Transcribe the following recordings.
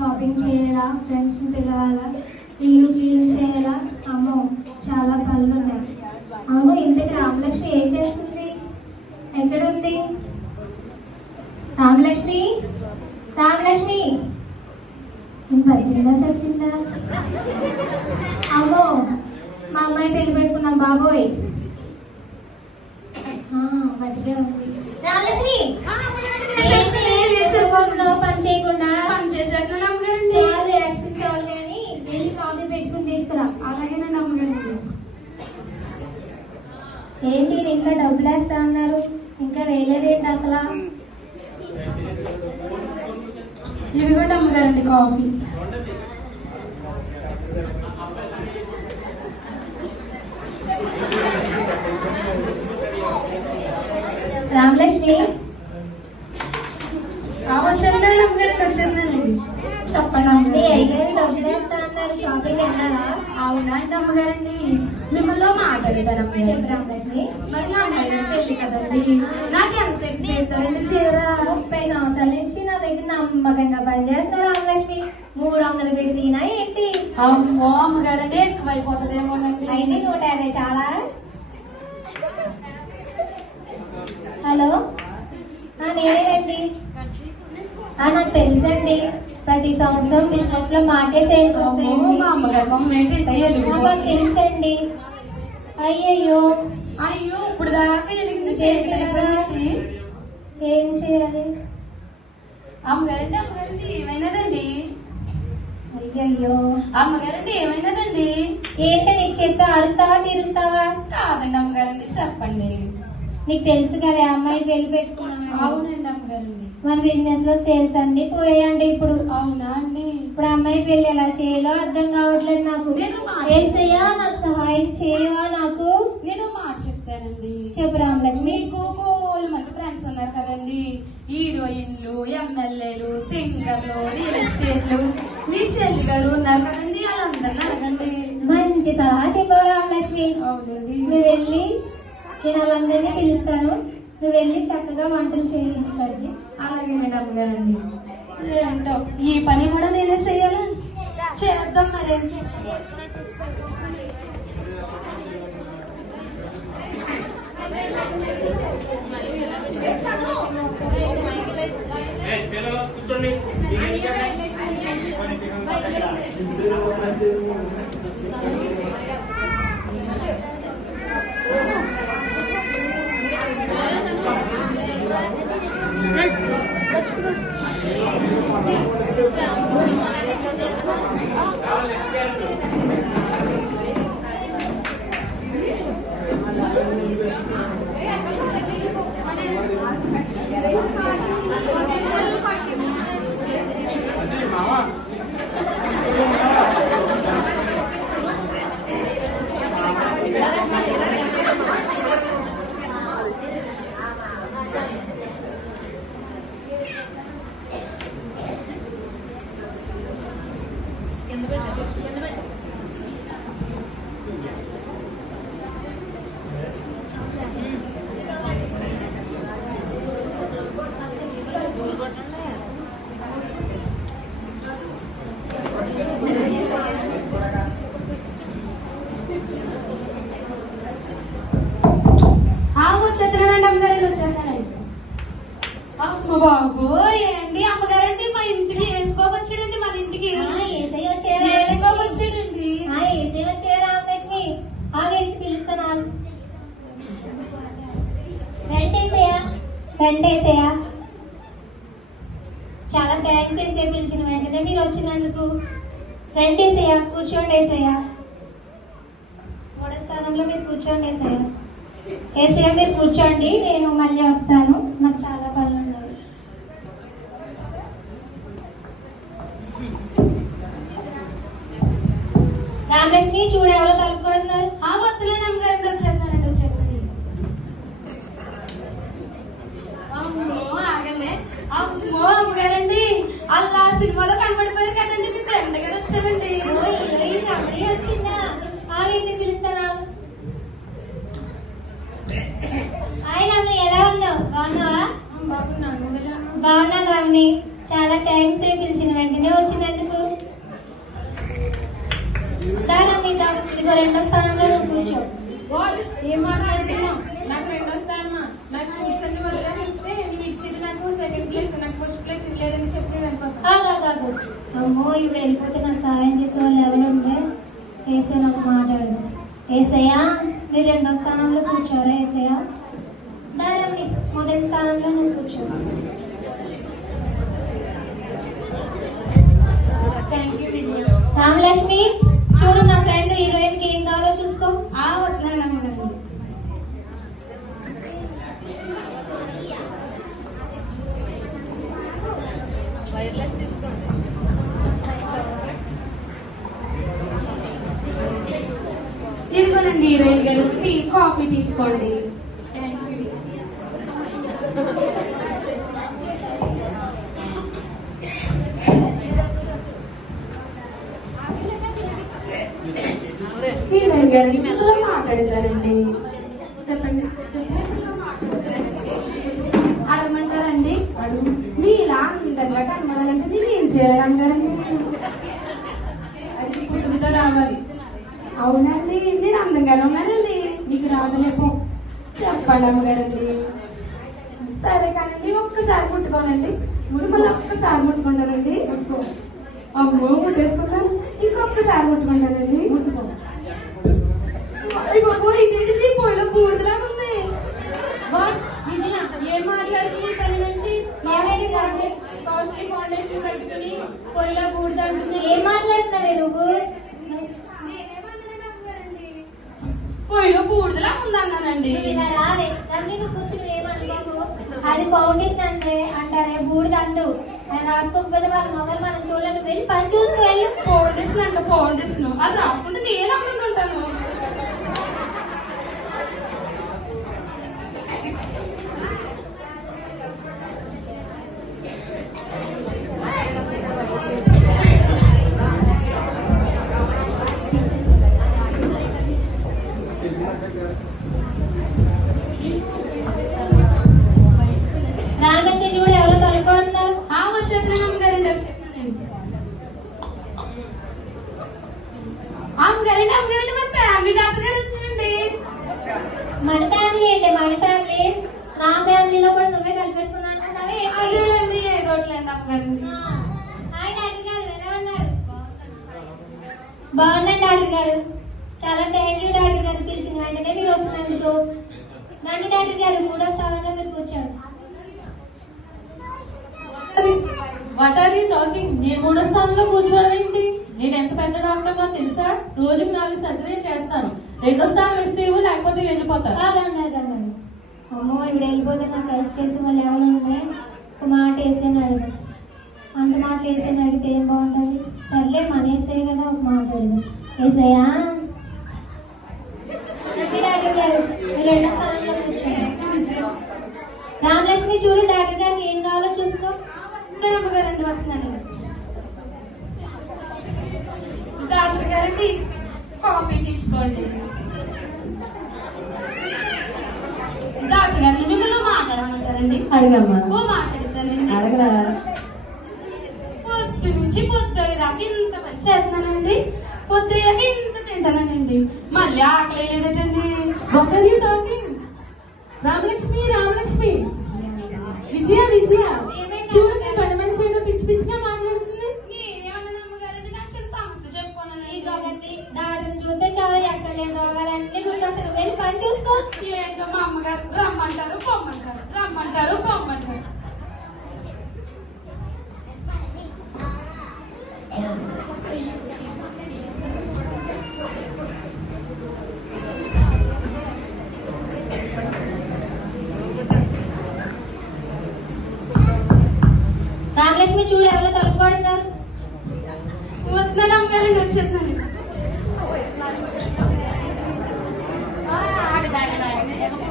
Shopping చేయాలా, ఫ్రెండ్స్ని పిలవాలా, ఇల్లు క్లీన్ చేయాలా. అమ్మో చాలా పనులు ఉన్నాయి. అవును, ఇంతకు రామలక్ష్మి ఏం చేస్తుంది? ఎక్కడుంది రామలక్ష్మి? రామలక్ష్మి నేను బతికిందా చచ్చిందా? అమ్మో మా అమ్మాయి పెళ్లి పెట్టుకున్నాం బాబోయ్. బతికే ఉంది. రామలక్ష్మి పని చేయకుండా చాలు యాక్షన్ చాలు అని వెళ్ళి కాఫీ పెట్టుకుని తీసుకురా. అలాగే నన్ను అమ్మగారు. ఏంటి ఇంకా డబ్బులు వేస్తా అన్నారు, ఇంకా వేయలేదేంటి అసలు? ఇదిగోండి అమ్మగారండి కాఫీ. రామలక్ష్మి వచ్చేందండి అమ్మగారికి, వచ్చేందండి. చెప్పండి మీ అమ్మగారు. అయ్యగారు డబ్బులు వేస్తా అన్నారు, షాపింగ్ వెళ్ళాలా? అవునా అండి అమ్మగారండి, మిమ్మల్ని మాట్లాడతాను అమ్మగారు. చెప్పు రామలక్ష్మి. మరి అమ్మాయి పెళ్లి కదండి, నాకు ఎంత పెడతారండి చీర? 30 సంవత్సరాల నుంచి నా దగ్గర నమ్మకంగా పనిచేస్తున్నారు రామలక్ష్మి. 300 పెట్టి తీనా ఏంటి? అమ్మో అమ్మగారండి, ఎక్కువైపోతుందేమోనండి. అయితే 150 చాలా. హలో నేనేనండి. నాకు తెలుసంండి, ప్రతి సంవత్సరం బిజినెస్ లో మాకే సేల్స్ వస్తాయండి. మా అమ్మగారు మొహం ఏంటి నాకు తెలుసండి. అయ్యయ్యో అయ్యో ఇప్పుడు దాకా ఎలిగింది అయిపోయింది. ఏం చేయాలి? అమ్మగారండి అమ్మగారండి ఏమైనదండి? అయ్యయ్యో అమ్మగారండి ఏమైనదండి? ఏంటి నీకు చెప్తే అరుస్తావా తీరుస్తావా? కాదండి అమ్మగారండి, చెప్పండి. నీకు తెలుసు కదా అమ్మాయి పెళ్లి పెట్టుకున్నాను. అవునండి అమ్మగారండి. మన బిజినెస్ లో సేల్స్ అన్ని పోయాయండి ఇప్పుడు. అవునా అండి? ఇప్పుడు అమ్మాయి పెళ్లి ఎలా చేయాలో అర్థం కావట్లేదు నాకు. ఏసయ్యా నాకు సహాయం చేయవా? నాకు నేను మాట చెప్తానండి. చెప్పు రామలక్ష్మి. మీకు కోళ్ళ మంది ఫ్రెండ్స్ ఉన్నారు కదండి, హీరోయిన్లు, ఎమ్మెల్యేలు, థింకర్లు, రియల్ ఎస్టేట్లు. మీ చెల్లి గారు ఉన్నారు కదండి, వాళ్ళందరినీ అడగండి. మంచి సలహా చెప్పావు రామలక్ష్మి. అవునండి. నువ్వు వెళ్ళి నేను వాళ్ళందరినీ పిలుస్తాను, నువ్వు వెళ్ళి చక్కగా వంటలు చేయండి సజ్జి. అలాగేనండి అమ్మగారండి. ఏంటో ఈ పని కూడా నేనే చెయ్యాలా? చేద్దాం మరేం కూర్చోండి. వచ్చేస్తున్నానండి అమ్మగారండి, వచ్చేస్తానండి. అమ్మ బాబు ఏంటి అమ్మగారండి, మా ఇంటికి వేసుకోబు వచ్చాడండి. మన ఇంటికి వేసుకోబు వచ్చాడండి. రామలక్ష్మి ఆగేసి పిలుస్తాను. రెండేసయ్యా. చాలా థ్యాంక్స్ వేసే పిలిచిన వెంటనే మీరు వచ్చినందుకు. రెండేసయ్యా, కూర్చోండి వేసయ్యా. మూడో స్థానంలో మీరు కూర్చోండి వేసయ్యా. ఏసయ్య మీరు కూర్చోండి, నేను మళ్ళీ వస్తాను, నాకు చాలా పనులు ఉన్నాయి. రామలక్ష్మి చూడు ఎవరో తలుపుకుంటున్నారు. వద్దులేని అమ్మగారండి, వచ్చేస్తానండి, వచ్చేస్తాను. అమ్మో ఆగండి. అమ్మో అమ్మగారండి, అలా సినిమాలో కనబడిపోయారు కదండి, మీ ఫ్రెండ్ గారు వచ్చారండి. వచ్చిందా? ఆగైతే పిలుస్తాను. ఆయన ఎలా ఉన్నావు? బాగున్నావా? బాగున్నాను. బాగున్నాను రామ్ని. చాలా థ్యాంక్స్ పిలిచిన వెంటనే వచ్చినందుకు. ఇదిగో రెండో స్థానంలో నువ్వు కూర్చో. ఏం మాట్లాడుతున్నావు? నాకు రెండో స్థానమా? నా షూట్స్ అన్ని వదిలేసిస్తే నువ్వు ఇచ్చేది నాకు సెకండ్ ప్లేస్, నాకు ఫస్ట్ ప్లేస్ ఇవ్వలేదని చెప్పి నేను వెళ్ళిపోతాను. కాదు అమ్మో ఇప్పుడు వెళ్ళిపోతే నాకు సహాయం చేసే వాళ్ళు ఎవరు ఉంటే ఏసయ్య నాకు మాట్లాడదు. ఏసయ్య మీరు రెండో స్థానంలో కూర్చోరా? ఏసయ్య దాని మొదటి స్థానంలో నువ్వు కూర్చో. థ్యాంక్ యూ విజయ. రామలక్ష్మి చూడు, నా ఫ్రెండ్ హీరోయిన్ కి ఏం కావాలో చూసుకో. వస్తున్నాను అమ్మగారు. వైర్లెస్ తీసుకోండి. ఇదిగోనండి హీరోయిన్ గారు, టీ కాఫీ తీసుకోండి. Thank you. హీరోయిన్ గారు మీతో మాట్లాడతారండి. చెప్పండి. అడగమంటారండి? అడుగు. మీ ఇలా అందంగా కనబడాలంటే నేను ఏం చేయాలంటారండి? అది పుట్టుకతో రావాలి. అవునండి, నేను అందంగానే ఉన్నానండి. నీకు రాదలేపో. చెప్పండి అమ్మగారండి. సరే కానండి, ఒక్కసారి ముట్టుకోనండి. మళ్ళీ ఒక్కసారి ముట్టుకుంటానండి. అమ్మో ముట్టేసుకున్నాను. ఇంకొకసారి ముట్టుకుంటానండి. ముట్టుకో. ఇదేంటిది పొయ్యిలో బూడిదలా ఉంది. విజయ ఏం మాట్లాడుతుంది? పని నుంచి కాస్ట్లీ ఫౌండేషన్ కట్టుకుని పొయ్యిలో బూడిద అంటుంది. ఏం మాట్లాడుతున్నావే నువ్వు? పొయ్యిలో బూడిదలా ఉందన్నానండి. నువ్వు ఇలా రావే, దాన్ని నువ్వు కూర్చుని ఏమనుకోకు. అది ఫౌండేషన్ అంటారే, బూడిద అంటారు. అది రాసుకోకపోతే వాళ్ళ మొగలు మనం చూడలేదు. వెళ్ళి పని చూసుకు వెళ్ళు. ఫౌండేషన్ అంటే ఫౌండేషన్ అది రాసుకుంటే నేను అనుకుంటుంటాను. రామకృష్ణ చూడు, ఎవరో తలుపుకుంటున్నారు. వచ్చేస్తున్నాను అమ్మగారండి, వచ్చేస్తున్నానండి. అమ్మగారండి మన ఫ్యామిలీ డాక్టర్ గారు వచ్చారండి. మన ఫ్యామిలీ ఏంటి? మన ఫ్యామిలీ నా ఫ్యామిలీలో కూడా నువ్వే కలిపేసుకున్నా అనుకున్నావే? అదేలేండి, ఏదోట్లేండి అమ్మగారండి. హాయ్ డాక్టర్ గారు, ఎలా ఉన్నారు? బాగున్నాను డాక్టర్ గారు. చాలా థ్యాంక్ యూ డాక్టర్ గారు, పిలిచిన వెంటనే మీరు వచ్చినందుకు. నన్ను డాక్టర్ గారు మూడో స్థానంలో మీరు కూర్చోండి. What are you talking? నేను మూడో స్థానంలో కూర్చోవడం ఏంటి? నేను ఎంత పెద్ద డాక్టర్గా తెలుసా? రోజుకి 4 సర్జరీలు చేస్తాను. రెండో స్థానం ఇస్తే ఇవ్వు, లేకపోతే వెళ్ళిపోతాను. కాదన్నారు. అమ్మో ఇప్పుడు వెళ్ళిపోతే నాకు హెల్ప్ చేసే వాళ్ళు ఎవరు ఉన్నాయి? ఒక మాట వేసేని అడుగు. అంత మాట వేసేని అడిగితే ఏం బాగుంటుంది? సర్లే మన వేసే కదా, ఒక మాట అడుగు. వేసయ్యా డాక్టర్ గారు, మీరు రెండో స్థానంలో కూర్చోండి. రామలక్ష్మి చూడు, డాక్టర్ గారికి ఏం కావాలో చూసుకో. అమ్మగారండి వస్తున్నాను. డాక్టర్ గారండి కాఫీ తీసుకోండి. డాక్టర్ గారిని మిమ్మల్ని మాట్లాడమంటారండి. అడగమ్మా. మాట్లాడతానండి. అడగరా? పొద్దు నుంచి పొద్దుగా దాకా ఇంత పని చేస్తున్నానండి. పొద్దుగా ఇంత తింటానండి. మళ్ళీ ఆకలి లేదటండి. What are you talking? Ramalakshmi Vijaya చూడు, నీ పని మనిషి ఏదో పిచ్చి పిచ్చిగా మాట్లాడుతుంది. నేనేమన్నా అమ్మగారండి, నాకు చిన్న సమస్య చెప్పుకోనండి. ఈ గగతి డాక్టర్ చూస్తే చాలా ఎక్కలేని రోగాలన్నీ గుర్తొస్తాను. వెళ్ళి పని చూసుకో. ఏంటో మా అమ్మగారు రమ్మంటారు పొమ్మంటారు. రామలక్ష్మి చూడు, ఎవరో తలుపుకుంటున్నారు. వస్తున్నాను అమ్మగారండి, వచ్చేస్తున్నాను.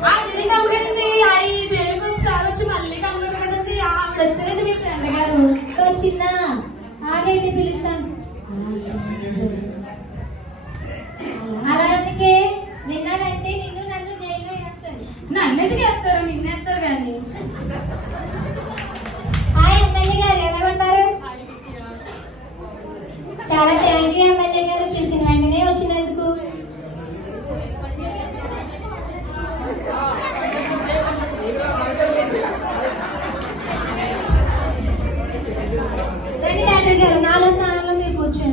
అదేంటి అమ్మగారండి, 5 ఏళ్ళకి ఒకసారి వచ్చి మళ్ళీ కనబడరు కదండి. ఆవిడ వచ్చారండి, మీ ఫ్రెండ్ గారు. వచ్చిందా? ఆగైతే పిలుస్తాను. అలాగే విన్నానంటే నిన్ను నన్ను జైల్లో వేస్తాను. నన్ను ఎందుకు వేస్తారు? నిన్నేస్తారు కానీ. హాయ్ ఎమ్మెల్యే గారు, ఎలా ఉన్నారు? చాలా థ్యాంక్ యూ ఎమ్మెల్యే గారు, పిలిచిన వెంటనే వచ్చినందుకు.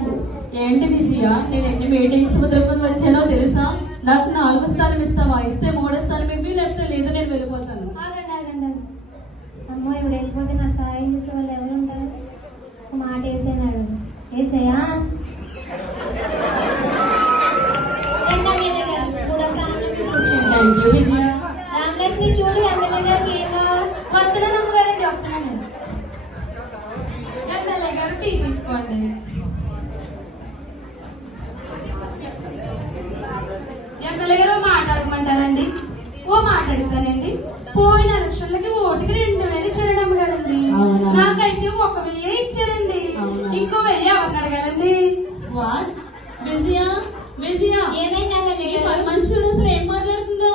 కూర్చోండి. ఏంటి విజయ, నేను ఎన్ని మీటింగ్స్ కుదురుకొని వచ్చానో తెలుసా? నాకు 4వ స్థానం ఇస్తావా? ఇస్తే 3వ స్థానం ఇవ్వి, లేకపోతే లేదు నేను వెళ్ళిపోతాను. ఆగండి ఆగండి. అమ్మో ఇప్పుడు వెళ్ళిపోతే నాకు సహాయం చేసే వాళ్ళు ఎవరు ఉంటారు? ఒక మాట వేసేయని అడగదు. వేసేయా 3వ స్థానంలో మీరు కూర్చోండి. థ్యాంక్ యూ విజయ. రామలక్ష్మి చూడు, ఎమ్మెల్యే గారికి ఏం కావాలి? వద్దులని అమ్మగారండి, వస్తున్నాను. ఎమ్మెల్యే గారు టీ తీసుకోండి. ఎమ్మెల్యే గారు మాట్లాడమంటారండి? ఓ మాట్లాడుతానండి. పోయిన ఎలక్షన్లకి ఓటుకి 2000 ఇచ్చారండి అమ్మగారండి. అవునా? నాకైతే 1000 ఇచ్చారండి. అవునా? ఇంకో 1000 ఎవరిని అడగాలండి? వాట్? విజయ విజయ, ఏమైంది ఎమ్మెల్యే ఈ గారు? మనుషుడు అసలు ఏం మాట్లాడుతుందా?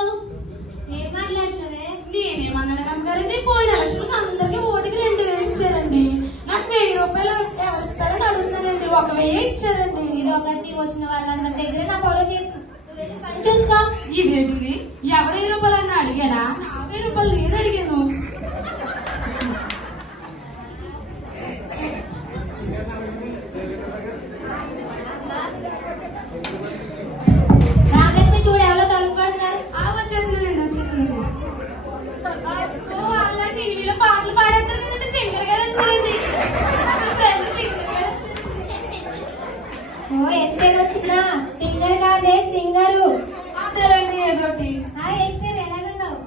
ఏం మాట్లాడుతున్నావే? నేనేమన్నాను అమ్మగారండి? పోయిన ఎలక్షన్కి అందరికి ఓటుకి 2000 ఇచ్చారండి. నాకు 1000 రూపాయలు ఎవరు ఇస్తారని అడుగుతున్నానండి. 1000 ఇచ్చారండి. ఇది ఒకటి వచ్చిన వాళ్ళందరి దగ్గర నా పొలం తీసుకు పని చూసుకో. ఇదేంటిది? ఎవరు 1000 రూపాయలు అన్న అడిగానా? 50 రూపాయలు నేను అడిగాను. రామలక్ష్మి చూడు, ఎవరో తలుపుకుంటున్నారు. వచ్చేసింది. అలా టీవీలో పాటలు పాడేస్తారండి. తింగర్ గారు వచ్చారండి. ఫ్రెండ్ తింగర్ గారు వచ్చేసింది. ఓ ఎస్టర్ వచ్చిందా? సింగర్ కాదే, సింగరు. అదేనండి ఏదోటి. ఎస్టర్ ఎలాగున్నావు?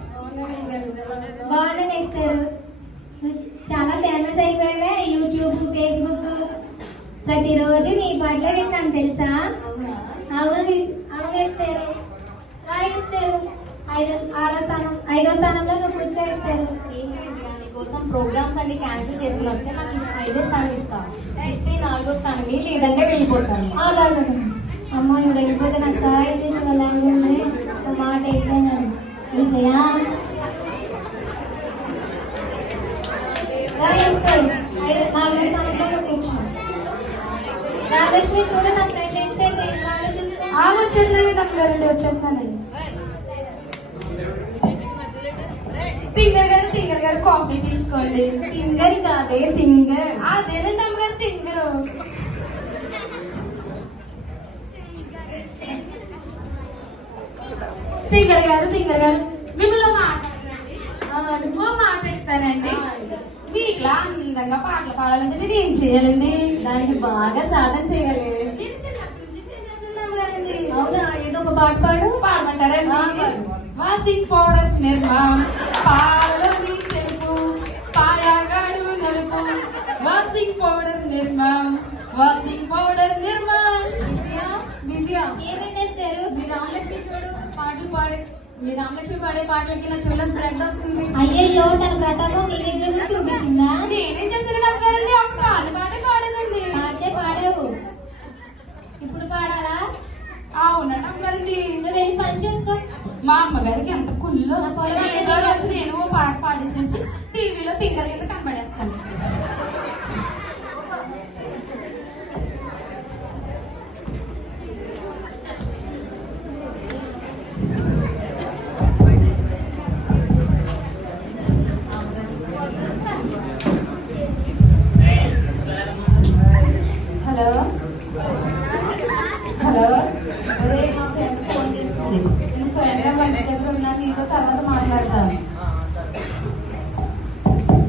బాగున్నాను ఎస్టర్. చాలా ఫేమస్ అయిపోయావే యూట్యూబ్, ఫేస్బుక్. ప్రతిరోజు నీ పాటలే వింటాను తెలుసా? అవును అవును ఎస్టర్. రాయిస్తారు 5వ స్థానంలో నువ్వు కూర్చోయిస్తారు. కోసం ప్రోగ్రామ్స్ అన్ని క్యాన్సిల్ చేసుకుని వస్తే నాకు 5వ స్థానం ఇస్తాను. ఇస్తే 4వ స్థానం లేదంటే వెళ్ళిపోతాను. అమ్మ నువ్వు వెళ్ళిపోతే నాకు సహాయం చేసే వాళ్ళు అనుకుంటే ఒక మాట వేసాను. వేసాయా? వేస్తారు 4వ స్థానంలో నువ్వు కూర్చో. రామలక్ష్మి చూడ నా ఫ్రెండ్ వేస్తే వచ్చేసింది అమ్మగారండి. వచ్చేస్తానండి. తింగర్ గారు కాఫీ తీసుకోండి. సింగర్ కాదే, సింగర్. అదేనండి అమ్మగారు తింగరు. తింగర్ గారు మిమ్మల్ని మాట్లాడండి. మాట్లాడతానండి. మీకులా అందంగా పాటలు పాడాలంటే నేను ఏం చేయాలండి? దానికి బాగా సాధన చేయాలి. నేను చిన్నప్పటి నుంచి చేసేదాన్ని అమ్మగారండి. అవునా? ఏదో ఒక పాట పాడు. పాడమంటారండి? పాడు. వాషింగ్ పౌడర్ నిర్మా, పాలని తెలుపు, పాయాగాడు నలుపు. వాషింగ్ పౌడర్ నిర్మా, వాషింగ్ పౌడర్ నిర్మా. విజయ ఏమైంది వేస్తారు? మీ రామలక్ష్మి చూడు పాటలు పాడే, మీ రామలక్ష్మి పాడే పాటలకి నా చెవులో స్ప్రెడ్ వస్తుంది. అయ్యయ్యో, తన ప్రతాపం నీ దగ్గర కూడా చూపించిందా? నేనేం చేశాను అమ్మగారండి? ఒక పాడే పాడేదండి. పాడితే పాడావు, ఇప్పుడు పాడాలా? అవునండి అమ్మగారండి. నువ్వు వెళ్ళి పని చేసుకో. మా అమ్మగారికి ఎంత కుల్లో. నా పొలం ఏదో రోజు నేను ఓ పాట పాడేసేసి టీవీలో తింగర్ కింద కనబడేస్తాను. Hello hello. అదే మా ఫ్రెండ్ ఫోన్ చేసింది. నేను ఫ్రెండ్ వాళ్ళ ఇంటి దగ్గర ఉన్నాను, నీతో తర్వాత మాట్లాడతాను.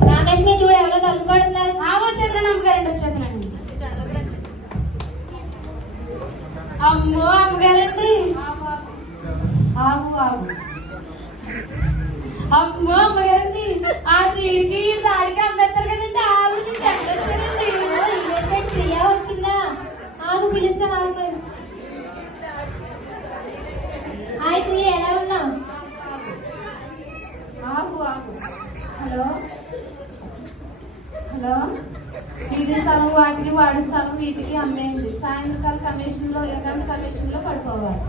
రామలక్ష్మి చూడు, ఎవరో తలుపుకుంటున్నారు. వచ్చేద్దాను అమ్మగారండి. వచ్చేద్దానండి. అమ్మో అమ్మగారండి. ఆగు ఆగు. అమ్మో అమ్మగారండి. ఆ వీడికి దాడికి అమ్మేస్తారు కదండి. ఆవిడ ఫ్రెండ్ వచ్చారండి. రియల్ ఎస్టేట్ ప్రియా వచ్చిందా? ఆగు పిలుస్తా. హాయ్ ప్రియా, ఎలా ఉన్నావు? ఆగు ఆగు. Hello hello. వీటి స్థలం వాటికి, వాడి స్థలం వీటికి అమ్మేయండి. సాయంత్రకాల కమిషన్ లో 20 గంటల కమిషన్ లో పడిపోవాలి.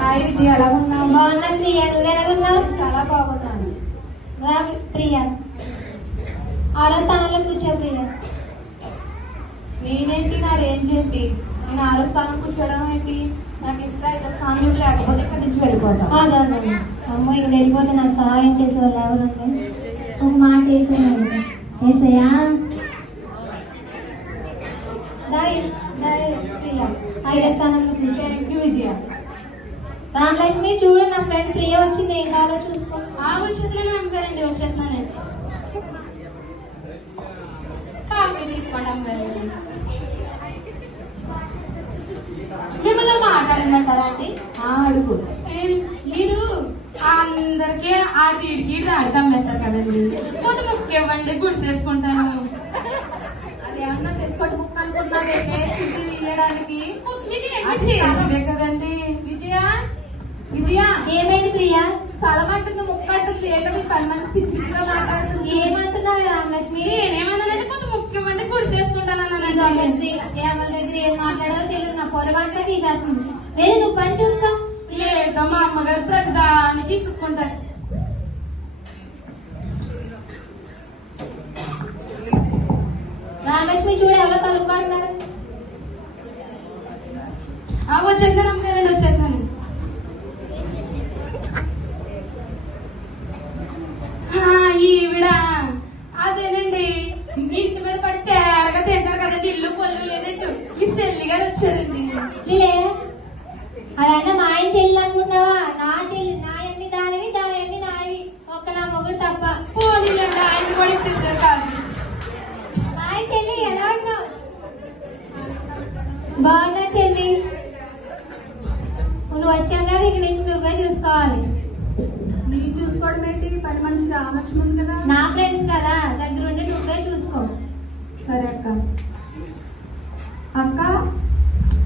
హాయ్ విజయ్, ఎలా ఉన్నావు? బాగున్నాను ప్రియా, నువ్వు ఎలా ఉన్నావు? చాలా బాగున్నాను. రా ప్రియా, 6వ స్థానంలో కూర్చో ప్రియా. నేనేంటి, నా రేంజ్ ఏంటి? నేను 6వ స్థానం కూర్చోవడం ఏంటి? నాకు ఇస్తే 5వ స్థానం లేకపోతే ఇక్కడి నుంచి వెళ్ళిపోతా. అమ్మో ఇక్కడ వెళ్ళిపోతే నాకు సహాయం చేసే వాళ్ళు ఎవరు? ఒక మాట వేసేయా. రామలక్ష్మి చూడు, నా ఫ్రెండ్ ప్రియ వచ్చింది, ఏం కావాలో చూసుకో. వచ్చేస్తున్నాను అమ్మగారండి, వచ్చేస్తున్నానండి. కాఫీ తీసుకోండి అమ్మగారండి. మిమ్మల్ని మాట్లాడమంటారా అండి? అడుగు. మీరు అందరికి ఆ తీడికి ఆడికి అమ్మేస్తారు కదండి, కొద్ది ముక్క ఇవ్వండి, గుడిసేసుకుంటాను. అదేమన్నా బిస్కెట్ ముక్క అనుకున్నావేంటే చుట్టి వేయడానికి? చేసిదే కదండి. విజయ విజయ, ఏమైంది ప్రియా? స్థలం అంటుంది, ముక్క అంటుంది, ఏంటో మీ పని మనిషి పిచ్చి పిచ్చిగా మాట్లాడుతుంది. ఏమంటున్నావు రామలక్ష్మి? నేనేమన్నానంటే కొద్ది ముక్క ఇవ్వండి, గుడిసేసుకుంటానన్నానండి. ఎవరి దగ్గర ఏం మాట్లాడదో తెలియదు, నా పొరవంతా తీసేస్తుంది. లేదు, నువ్వు పని చూసుకో. ఏంటో మా అమ్మగారు ప్రతిదానికి ఇసుక్కుంటారు. రామలక్ష్మి చూడు, ఎవరో తలుపుకుంటున్నారు. వచ్చేస్తాను అమ్మగారండి, వచ్చేస్తాను. ఈవిడ అదేనండి, ఇంటి మీద పడి తేరగా తింటారు కదండి, ఇల్లు పొల్లు లేనట్టు మీ చెల్లి గారు వచ్చారండి. లే, అదన్నా మా ఆయన చెల్లి అనుకుంటావా? నా చెల్లి, నా ఎన్ని దానివి, దాని ఎన్ని నావి, ఒక్క నా మొగుడు తప్ప. పోనీలండి, ఆయన కూడా ఇచ్చేసారు కాదు. మా ఆయన చెల్లి ఎలా ఉన్నావు? బాగున్నా చెల్లి. నువ్వు వచ్చావు కదా, ఇక్కడి నుంచి నువ్వే చూసుకోవాలి. నేను చూసుకోవడం ఏంటి? పని మనిషి రామలక్ష్మి ఉంది కదా. నా ఫ్రెండ్స్ కదా, దగ్గరుండి నువ్వే చూసుకో. సరే అక్క. అక్క,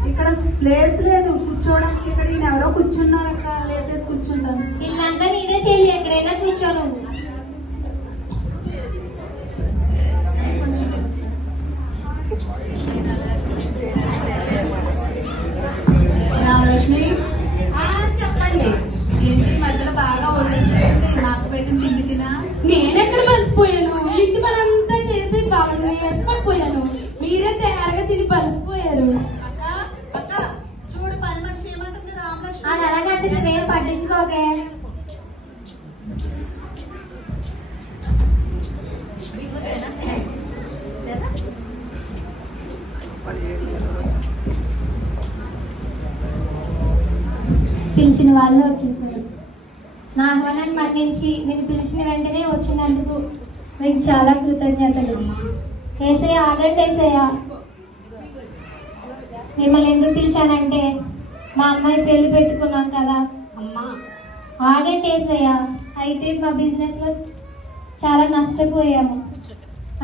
ఇక్కడ ప్లేస్ లేదు కూర్చోవడానికి. ఇక్కడ ఈయన ఎవరో కూర్చున్నారు అక్క, లేపేసి కూర్చుంటాను. ఇల్లంతా నీదే చెల్లి, ఎక్కడైనా కూర్చో నువ్వు. కొంచెం లేస్తా. రామలక్ష్మి, చెప్పండి. ఏంటి ఈ మధ్యలో బాగా ఒళ్ళొచ్చేస్తుంది? నాకు పెట్టిన తిండి తినా? నేనెక్కడ మర్చిపోయాను, ఇంటి పని అంతా చేసి బాగా నీరసపడిపోయాను. మీరే తయారుగా తిని బలిసిపోయారు. అక్క అక్క, చూడు పని మనిషి ఏమంటుంది రామలక్ష్మి. అది అలాగంటే నువ్వేం పట్టించుకోకే. పిలిచిన వాళ్ళు వచ్చేసారు. నా ఆహ్వానాన్ని మన్నించి నేను పిలిచిన వెంటనే వచ్చినందుకు మీకు చాలా కృతజ్ఞతలు. ఏసయ్య, ఆగండి ఏసయ్య. మిమ్మల్ని ఎందుకు పిలిచానంటే మా అమ్మాయి పెళ్లి పెట్టుకున్నాం కదా. అమ్మా, ఆగండి ఏసయ్య. అయితే మా బిజినెస్ లో చాలా నష్టపోయాము,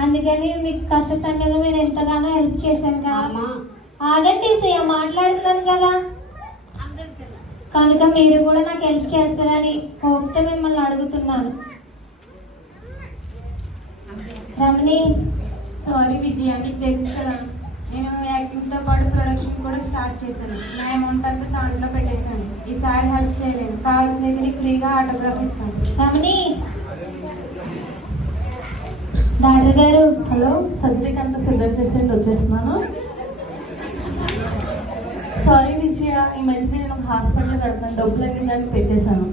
అందుకని మీకు కష్ట సమయంలో నేను ఎంతగానో హెల్ప్ చేశాను కదా. అమ్మా, ఆగండి ఏసయ్య, మాట్లాడుతున్నాను కదా. కనుక మీరు కూడా నాకు హెల్ప్ చేస్తారని హోప్తో మిమ్మల్ని అడుగుతున్నాను. రమణి, సారీ విజయ, నీకు తెలుసు కదా, నేను యాక్టింగ్తో పాటు ప్రొడక్షన్ కూడా స్టార్ట్ చేశాను. నా అమౌంట్ అంతా దాంట్లో పెట్టేశాను. ఈసారి హెల్ప్ చేయలేను, కావాల్సినది నీకు ఫ్రీగా ఆటోగ్రాఫ్ ఇస్తాను. రమణి. డాక్టర్ గారు, హలో, సర్జరీకి అంతా సిద్ధం చేసేది, వచ్చేస్తున్నాను. సారీ విజయ, ఈ మధ్య నేను హాస్పిటల్ కడుతున్నాను, డబ్బులు అన్ని దానికి పెట్టేశాను.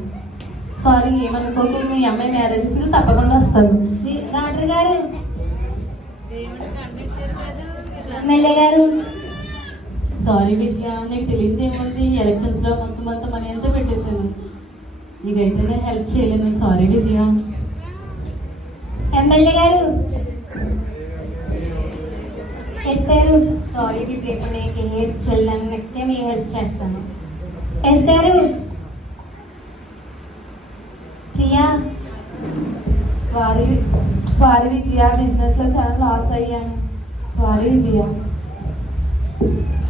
సారీ, ఏమనుకోకు, మీ అమ్మాయి మ్యారేజ్ పిల్లలు తప్పకుండా వస్తాను. డాక్టర్ గారు, ఎమ్మెల్యే గారు. సారీ విజయ, నీకు తెలియదు ఏముంది, ఎలక్షన్స్ లో మొత్తం మనీ అంతా పెట్టేశాను. నీకైతే నేను హెల్ప్ చేయలేను. సారీ విజయ. ఎమ్మెల్యే గారు, ఎస్తారు. సారీ విజయ్, ఇప్పుడు నీకు హెల్ప్ చేయలేను, నెక్స్ట్ టైం ఏ హెల్ప్ చేస్తాను. ఎస్తారు. ప్రియా, సారీ సారీ విజయ, బిజినెస్ లో చాలా లాస్ అయ్యాను. సారీ విజయ.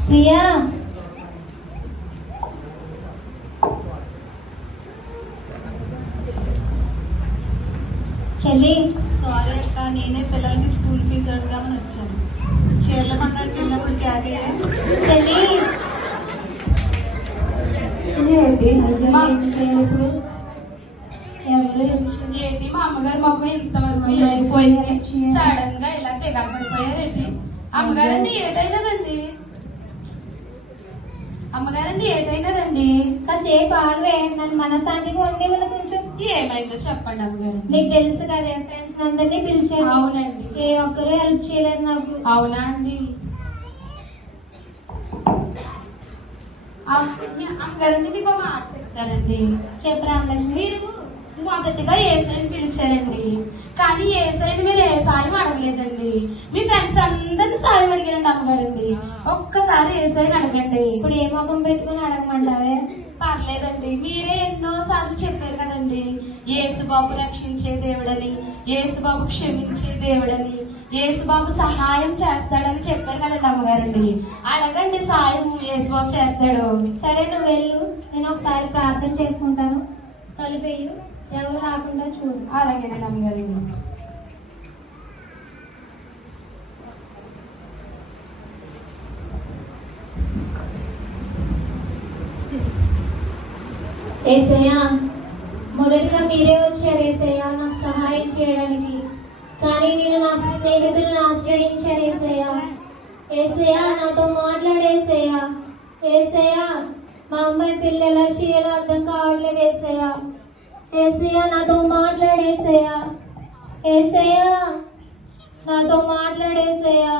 ప్రియా. చెల్లి, సారీ అక్క, నేనే పిల్లలకి స్కూల్ ఫీజు అడుగుదామని వచ్చాను. చీరల పండుగకి వెళ్ళినప్పుడు క్యారీ చెల్లి. ఏంటి ఇప్పుడు ఎవరు ఏంటి మా అమ్మగారు మాకు ఇంతవరకు అయిపోయింది, సడన్ గా ఇలా తెగ పడిపోయారేంటి? అమ్మగారండి ఏటైనదండి? అమ్మగారండి ఏటైనదండి? కాసేపు ఆగవే, నన్ను మనశాంతిగా ఉండి వాళ్ళు కొంచెం. ఏమైందో చెప్పండి అమ్మగారు. నీకు తెలుసు కదా, ఫ్రెండ్స్ అందరినీ పిలిచాను. అవునండి. ఏ ఒక్కరు హెల్ప్ చేయలేదు నాకు. అవునా అండి? అమ్మగారండి మీకు మాట గారండి చెప్పు రామలక్ష్మి. మీరు మొదటిగా ఏసైని పిలిచారండి, కానీ ఏసైని మీరు ఏ సాయం అడగలేదండి. మీ ఫ్రెండ్స్ అందరిని సాయం అడిగారండి అమ్మగారండి. ఒక్కసారి ఏసైని అడగండి. ఇప్పుడు ఏ ముఖం పెట్టుకుని అడగమంటావే? పర్లేదండి, మీరే ఎన్నో సార్లు చెప్పారు కదండి, యేసుబాబు రక్షించే దేవుడని, యేసుబాబు క్షమించే దేవుడని, యేసుబాబు సహాయం చేస్తాడని చెప్పారు కదండి అమ్మగారండి. అడగండి, సాయం యేసుబాబు చేస్తాడు. సరే నువ్వు వెళ్ళు, నేను ఒకసారి ప్రార్థన చేసుకుంటాను. తలుపేయు, ఎవరు రాకుండా చూడు. అలాగేనండి అమ్మగారండి. ఏసయ్యా, మొదటిగా మీరే వచ్చారు ఏసయ్యా నాకు సహాయం చేయడానికి. కానీ నేను నా స్నేహితులను ఆశ్రయించాను ఏసయ్యా. ఏసయ్యా, నాతో మాట్లాడేసయ్యా. ఏసయ్యా, మా అమ్మాయి పిల్లలు ఎలా చేయాలో అర్థం కావట్లేదు ఏసయ్యా. ఏసయ్యా, నాతో మాట్లాడేసయ్యా. ఏసయ్యా, నాతో మాట్లాడేసయ్యా.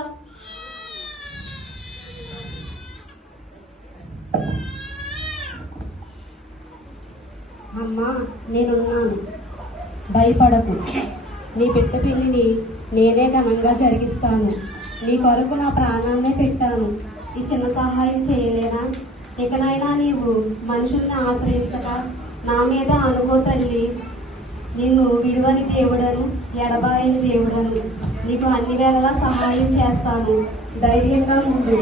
అమ్మా, నేనున్నాను, భయపడకు. నీ బిడ్డ పెళ్లిని నేనే ఘనంగా జరిగిస్తాను. నీ కొరకు నా ప్రాణాన్నే పెట్టాను. ఈ చిన్న సహాయం చేయలేనా? ఇకనైనా నీవు మనుషుల్ని ఆశ్రయించక నా మీద అనుకో తల్లి. నిన్ను విడువని దేవుడను, ఎడబాయని దేవుడను. నీకు అన్ని వేళలా సహాయం చేస్తాను. ధైర్యంగా ఉండు.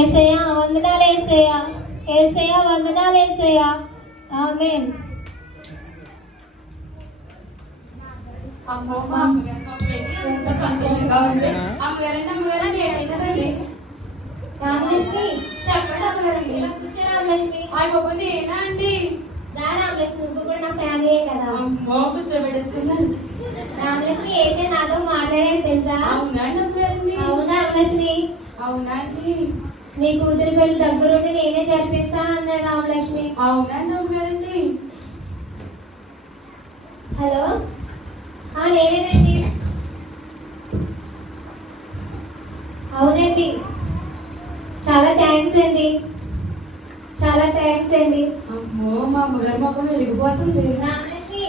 ఏసయ్యా, వందనాలు ఏసయ్యా. ఏసయ్యా, వందనాలు ఏసయ్యా. ఆమేన్. అమ్మో, మా అమ్మగారు మా పెళ్లి ఎంత సంతోషంగా ఉంది. అమ్మగారండి ఏంటండి? రామలక్ష్మి, చెప్పండి అమ్మగారండి. ఇలా కూర్చో రామలక్ష్మి. అయ్య బాబు, నేనా అండి? దా రామలక్ష్మి, నువ్వు కూడా నా ఫ్యామిలీ కదా. అమ్మో, కూర్చోబెట్టేసుకున్నాను. రామలక్ష్మి, అయితే నాతో మాట్లాడాడు తెలుసా? అవునా అండి అమ్మగారండి? అవునా రామలక్ష్మి? అవునా అండి? నీ కూతురి పెళ్లి దగ్గరుండి నేనే జరిపిస్తా అన్నాడు రామలక్ష్మి. అవునా అండి అమ్మగారండి? హలో, నేనేనండి. అవునండి, చాలా థ్యాంక్స్ అండి. చాలా థ్యాంక్స్ అండి. అమ్మో, మా అమ్మగారి ముఖం వెలిగిపోతుంది. రామలక్ష్మి,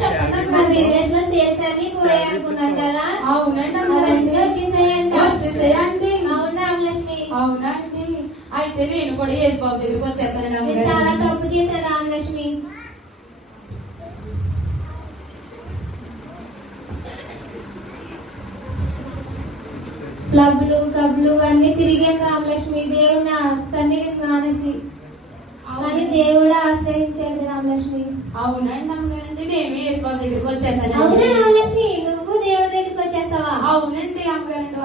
చెప్పండి మన అమ్మగారండి. బిజినెస్ లో సేల్స్ అన్ని పోయాయి అనుకున్నాను కదా, అవునండి అవన్నీ అమ్మగారండి. వచ్చేసాయంట. వచ్చేసేయండి. అవును రామలక్ష్మి, అవునా అండి? అయితే నేను కూడా యేసుబాబు దగ్గరికి వచ్చేస్తానండి నేను చాలా అమ్మగారు. తప్పు చేశాను రామలక్ష్మి. క్లబ్లు కబ్లు అన్ని తిరిగాను రామలక్ష్మి, దేవుడు నా సన్నిధిని మానేసి. కానీ దేవుడు ఆశ్రయించాడు రామలక్ష్మి. అవునండి అమ్మగారండి, నేను యేసుబాబు దగ్గరికి వచ్చేస్తాను. అవునా రామలక్ష్మి, నువ్వు దేవుడి దగ్గరికి వచ్చేస్తావా? అవునండి అమ్మగారండి.